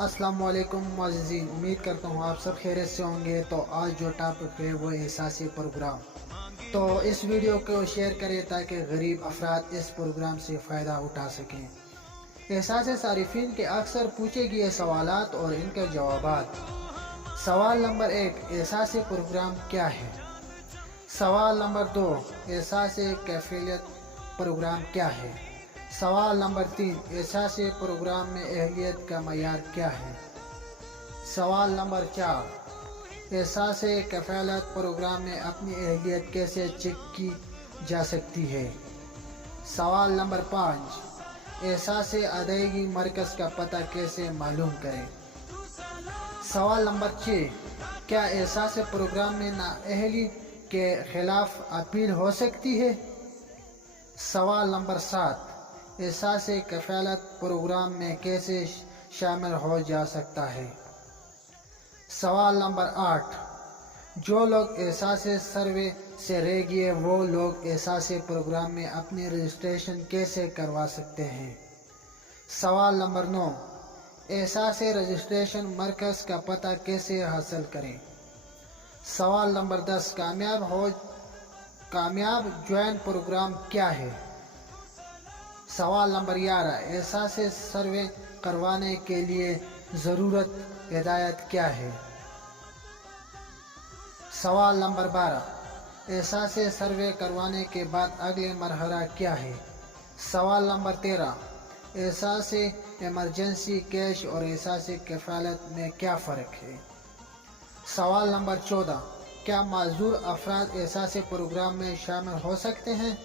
अस्सलाम वालेकुम मुअज़्ज़िज़ीन, उम्मीद करता हूँ आप सब खैरियत से होंगे। तो आज जो टॉपिक है वो एहसासी प्रोग्राम। तो इस वीडियो को शेयर करें ताकि गरीब अफराद इस प्रोग्राम से फ़ायदा उठा सकें। एहसासी सारिफिन के अक्सर पूछे गए सवालात और इनके जवाबात। सवाल नंबर 1, एहसासी प्रोग्राम क्या है? सवाल नंबर 2, एहसासी कैफियत प्रोग्राम क्या है? सवाल नंबर 3, एहसासी प्रोग्राम में अहलियत का मयार क्या है? सवाल नंबर 4, एहसासी कफ़ालत प्रोग्राम में अपनी अहलियत कैसे चेक की जा सकती है? सवाल नंबर 5, एहसासी अदायगी मरकज़ का पता कैसे मालूम करें? सवाल नंबर 6, क्या एहसासी प्रोग्राम में नाअहली के खिलाफ अपील हो सकती है? सवाल नंबर 7, एहसासी कफ़ालत प्रोग्राम में कैसे शामिल हो जा सकता है? सवाल नंबर 8, जो लोग एहसासी सर्वे से रह गए वो लोग एहसासी प्रोग्राम में अपनी रजिस्ट्रेशन कैसे करवा सकते हैं? सवाल नंबर 9, एहसासी रजिस्ट्रेशन मरकज़ का पता कैसे हासिल करें? सवाल नंबर 10, कामयाब ज्वाइन प्रोग्राम क्या है? सवाल नंबर 11, एहसासी सर्वे करवाने के लिए ज़रूरत हिदायत क्या है? सवाल नंबर 12, एहसासी सर्वे करवाने के बाद अगले मरहला क्या है? सवाल नंबर 13, एहसासी इमरजेंसी कैश और एहसासी कफ़ालत में क्या फ़र्क है? सवाल नंबर 14, क्या माज़ूर अफराद एहसासी प्रोग्राम में शामिल हो सकते हैं?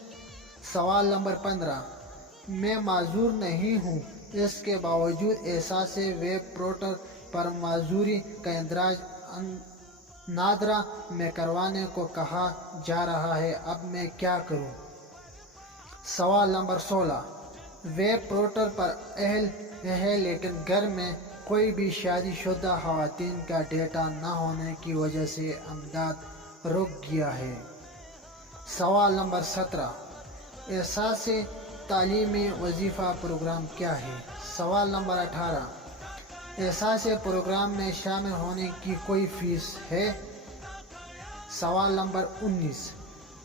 सवाल नंबर 15, मैं माज़ूर नहीं हूँ, इसके बावजूद एहसासी वेब पोर्टल पर माज़ूरी का इंदराज नादरा में करवाने को कहा जा रहा है, अब मैं क्या करूँ? सवाल नंबर 16, वेब पोर्टल पर अहल है लेकिन घर में कोई भी शादीशुदा ख़वातीन का डेटा न होने की वजह से अमदाद रुक गया है। सवाल नंबर 17, एहसासी तालीमी वजीफ़ा प्रोग्राम क्या है? सवाल नंबर 18, एहसासी प्रोग्राम में शामिल होने की कोई फ़ीस है? सवाल नंबर 19,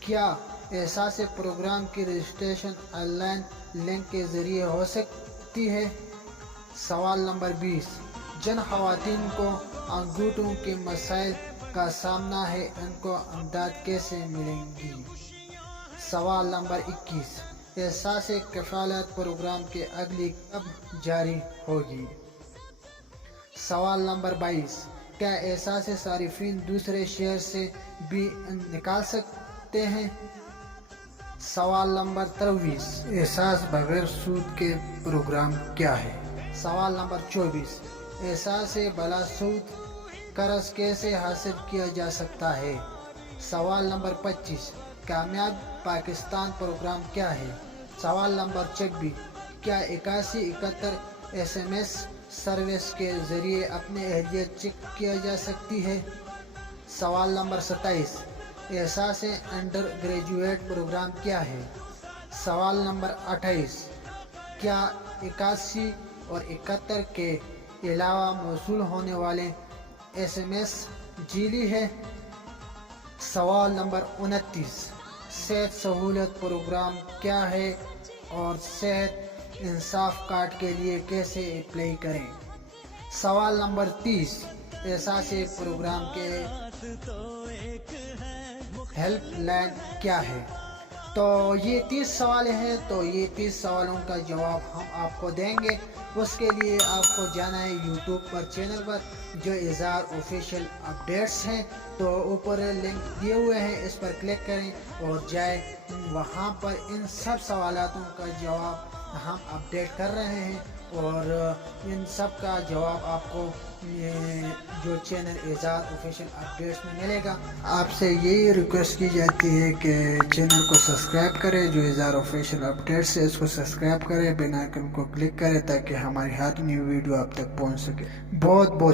क्या एहसासी प्रोग्राम की रजिस्ट्रेशन ऑनलाइन लिंक के ज़रिए हो सकती है? सवाल नंबर 20, जिन ख़वातीन को अंगूठों के मसाइल का सामना है इनको अमदाद कैसे मिलेंगी? सवाल नंबर 21, एहसासी कफ़ालत प्रोग्राम के अगली कब जारी होगी? सवाल नंबर 22, क्या एहसासी सारिफिन दूसरे शहर से भी निकाल सकते हैं? सवाल नंबर 23, एहसास बगैर सूद के प्रोग्राम क्या है? सवाल नंबर 24, एहसासी बला सूद कर्ज कैसे हासिल किया जा सकता है? सवाल नंबर 25, कामयाब पाकिस्तान प्रोग्राम क्या है? सवाल नंबर 26, क्या 8171 SMS सर्विस के ज़रिए अपनी अहलियत चेक किया जा सकती है? सवाल नंबर 27, एहसासी अंडर ग्रेजुएट प्रोग्राम क्या है? सवाल नंबर 28, क्या 81 और 71 के अलावा मौसूल होने वाले SMS जीली है? सवाल नंबर 29, सेहत सहूलत प्रोग्राम क्या है और सेहत इंसाफ कार्ड के लिए कैसे अप्लाई करें? सवाल नंबर 30, एहसासी प्रोग्राम के हेल्पलाइन क्या है? तो ये 30 सवाल हैं। तो ये 30 सवालों का जवाब हम आपको देंगे। उसके लिए आपको जाना है यूट्यूब पर चैनल पर जो इज़हार ऑफिशियल अपडेट्स हैं। तो ऊपर लिंक दिए हुए हैं, इस पर क्लिक करें और जाए। वहाँ पर इन सब सवालों का जवाब हम अपडेट कर रहे हैं और इन सब का जवाब आपको जो चैनल इज़हार ऑफिशियल अपडेट्स में मिलेगा। आपसे यही रिक्वेस्ट की जाती है कि चैनल को सब्सक्राइब करें। जो इज़हार ऑफिशियल अपडेट्स है इसको सब्सक्राइब करें, बेल आइकन को क्लिक करें ताकि हमारी हर न्यू वीडियो आप तक पहुंच सके। बहुत बहुत